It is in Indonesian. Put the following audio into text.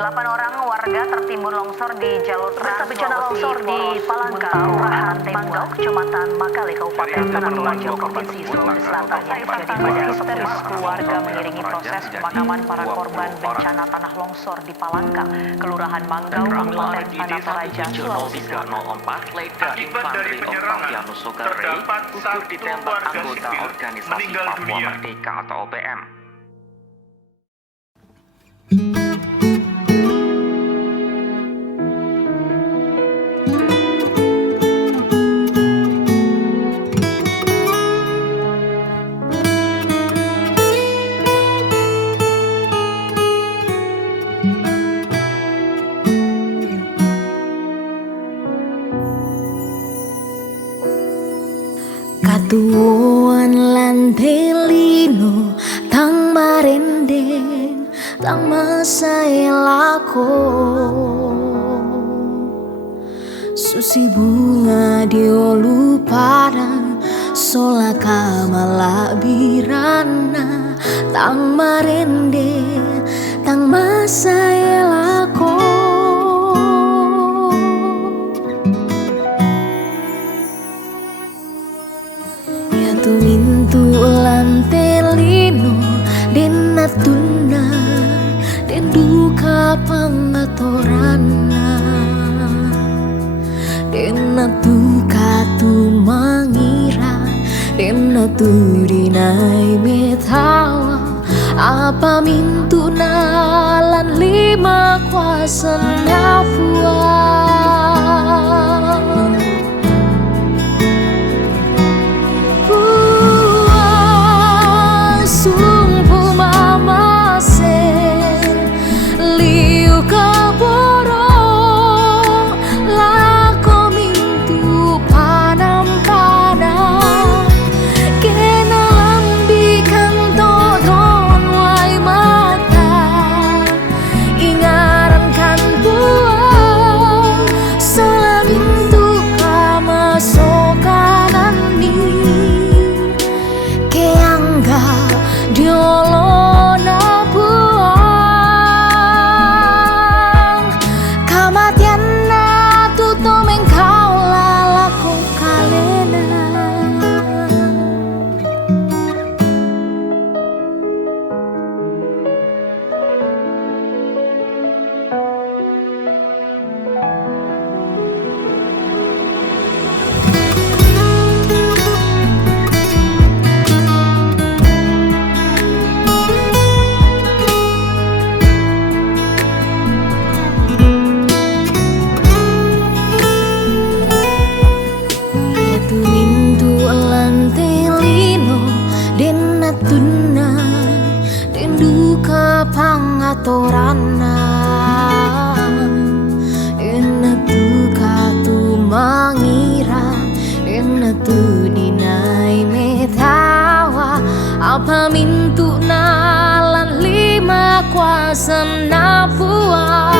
8 orang warga tertimbun longsor di jalur Trans bencana longsor di Palangka, Kelurahan Manggau, Kecamatan Makale, Kabupaten Tanah Toraja, Provinsi Sulawesi Selatan yang terjadi pada histeris keluarga mengiringi proses pemakaman para korban bencana tanah longsor di Palangka, Kelurahan Manggau, Kabupaten Tanah Toraja, Sulawesi Selatan. Akibat dari penyerangan, terdapat satu warga sipil meninggal dunia. Merdeka atau OPM. Katuan lantelino tang marendeng tang masaelako susi bunga diolu padang solaka malabirana tang marendeng tang masaelako. Mintu lantelino den natuna den duka pangatorana den natuka tu mangira den natu dinai metawa apa mintu nalan lima kuasa nafua. Pangatorana enatu katu mangira enatu dinai metawa apa mintu nalan lima kuasa napua.